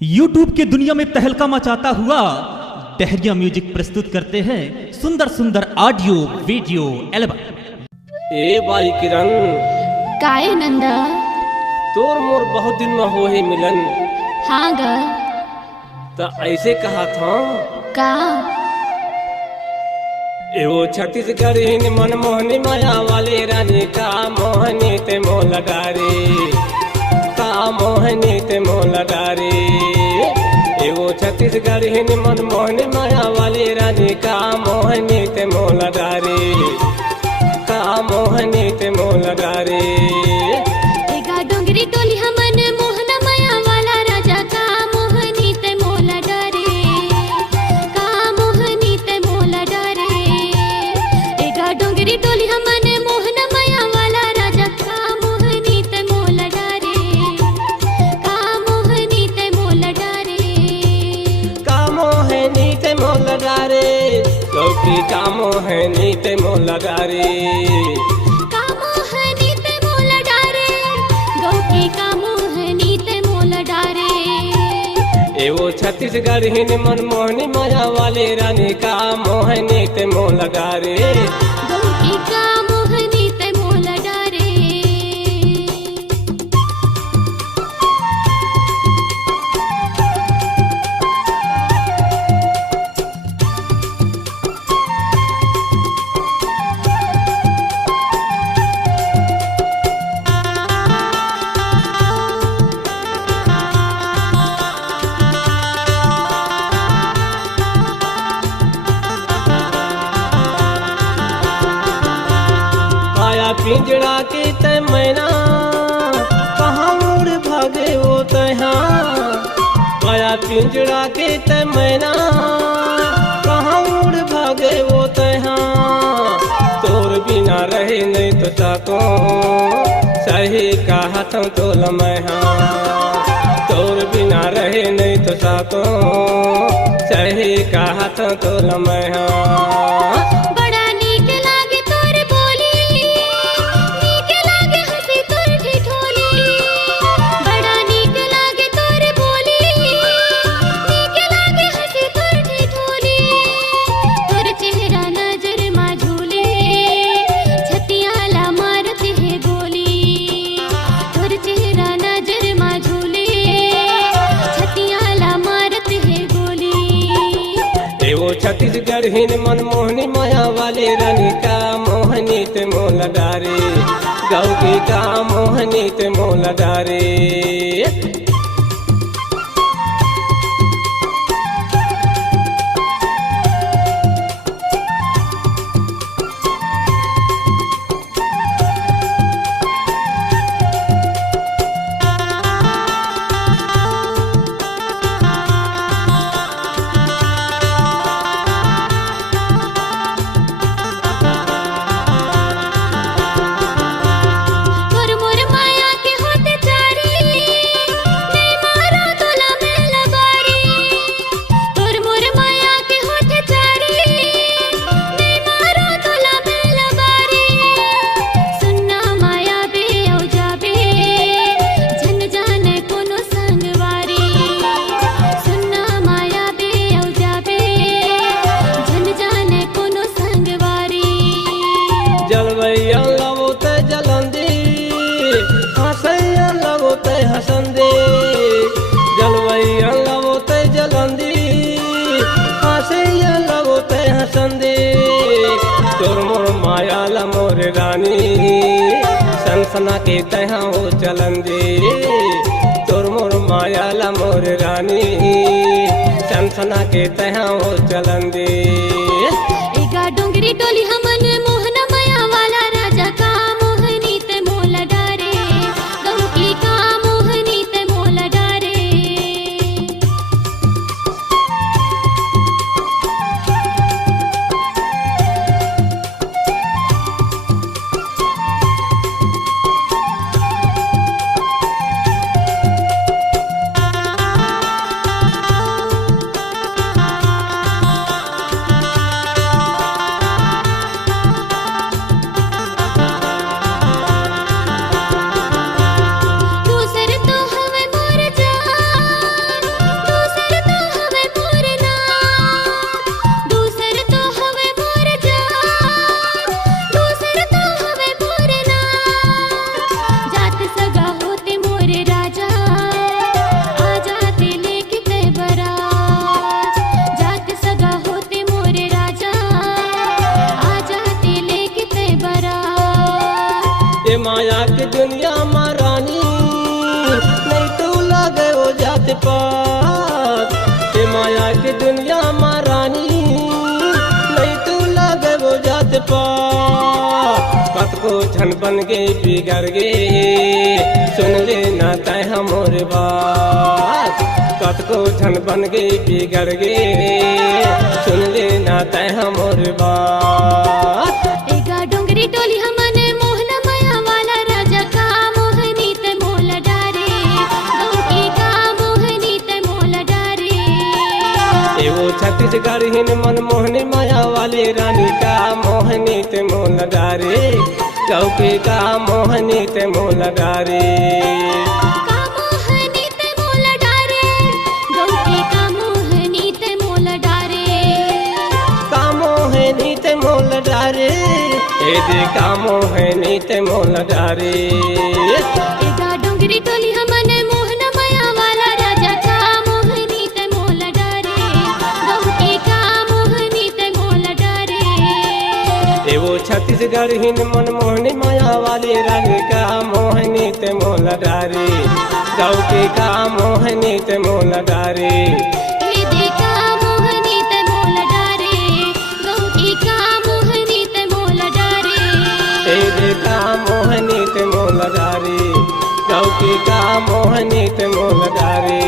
YouTube की दुनिया में तहलका मचाता हुआ डहरिया म्यूजिक प्रस्तुत करते हैं सुंदर सुंदर ऑडियो वीडियो एल्बम। ए बाई किरण, काहे नंदा? तोर मोर बहुत दिन में हो ही मिलन। हाँ ग। तो ऐसे कहा था का? एवो छत्तीसगढ़ी मनमोहनी माया वाली रानी का मोहनी ते मोला डारे, का मोहनी ते मोला डारे। एवो छत्तीसगढ़ी मनमोहनी माया वाली रानी का मोहनी ते मोला डारे, का मोहनी ते मोला डारे। एगा डोंगरी टोली हमन मोहन माया वाला राजा का मोहनी ते मोला डारे, का मोहनी ते मोला डारे। एगा डोंगरी टोली हमन मोहन माया वाला राजा का मोहनी ते मोला डारे, का मोहनी ते मोला डारे। का मोहनी ते मोला डारे, लौकी का मोहनी ते मोला डारे। का मोहनी ते मोला डारे, गौकी का मोहनी ते मोला डारे। एवो छत्तीसगढ़ी मनमोहनी माया वाली रानी का मोहनी ते मोला डारे। गौकी का मोहनी ते मोला डारे। आया पिंजड़ा के ते मैना, कहाँ उड़ भागे वो तहाँ। आया पिंजड़ा के ते मैना, कहाँ उड़ भागे वो तहाँ। तोर बिना रहे नहीं तो ताको, सही का हाथों तो लम्हा। तोर बिना रहे नहीं तो ताको, सही का हाथों तो लम्हा। बड़ा नीक लागे तोर बोली, नीक लागे हंसी तोर ठिठोली। बड़ा नीक लागे तोर बोली, नीक लागे हंसी तोर ठिठोली। तोर चेहरा नजर मा झूले, छतिया ला मारत है गोली। तोर चेहरा नजर मा झूले, छतिया ला मारत है गोली। एवो छत्तीसगढ़ी मनमोहनी माया वाली रानी का मोहनी ते मोला डारे, गौकी का मोहनी ते मोला डारे। तोर मोर माया के होते चारी, नहीं मारा तोला में लबारी। तोर मोर माया के होते चारी, नहीं मारा तोला में लबारी। सुनना माया बे औ जाबे, जन जाने कोनो संगवारी। सुनना माया बे औ जाबे, जन जाने कोनो संगवारी। जलवैया लवो ते जलंदी, हसैया लवो ते हसंदी। जलवैया लवो ते जलंदी, हसैया लवो ते हसंदी। तोर मोर माया ला मोर रानी, सनसना के तहाँ हो चलंदी। तोर मोर माया ला मोर रानी, सनसना के तहाँ हो चलंदी। एगा डोंगरी टोली हमन मोहन माया वाला राजा का मोहनी ते मोला डारे, गौकी का मोहनी ते मोला डारे। पात ते माया के दुनिया में रानी नहीं तू लागे वो जात पात कत को छन बन गई बिगड़ गई सुन ले ना तय हमोर बात कत को छन बन गई बिगड़ गई सुन ले ना तय हमोर बात एगा डोंगरी टोली हमने मोहन माया वाला राजा का मोहनी ते मोल डारे गौकी का मोहनी ते मोल डारे एवो छत्तीसगढ़ हिन मन मोहनी माया वाली रानी का मोहनी ते मोल डारे चौकी का मोहनी ते मोल डारे का मोहनी ते मोल डारे गौकी का मोहनी ते मोल डारे का मोहनी ते मोल डारे ए दे का मोहनी ते मोल डारे एगा डोंगरी टोली हमने मोहन माया वाला राजा का मोहनी ते मोल डारे गौकी का मोहनी ते मोल डारे एवो छत्तीसगढ़ हिन मन मोहनी माया वाली रानी का मोहनी ते मोल डारे चौकी का मोहनी ते मोल डारे ए देखा मोहनी ते मोल डारे गौकी का मोहनी ते मोल डारे ए देखा मोहनी ते मोल डारे चौकी का मोहनी ते मोल डारे।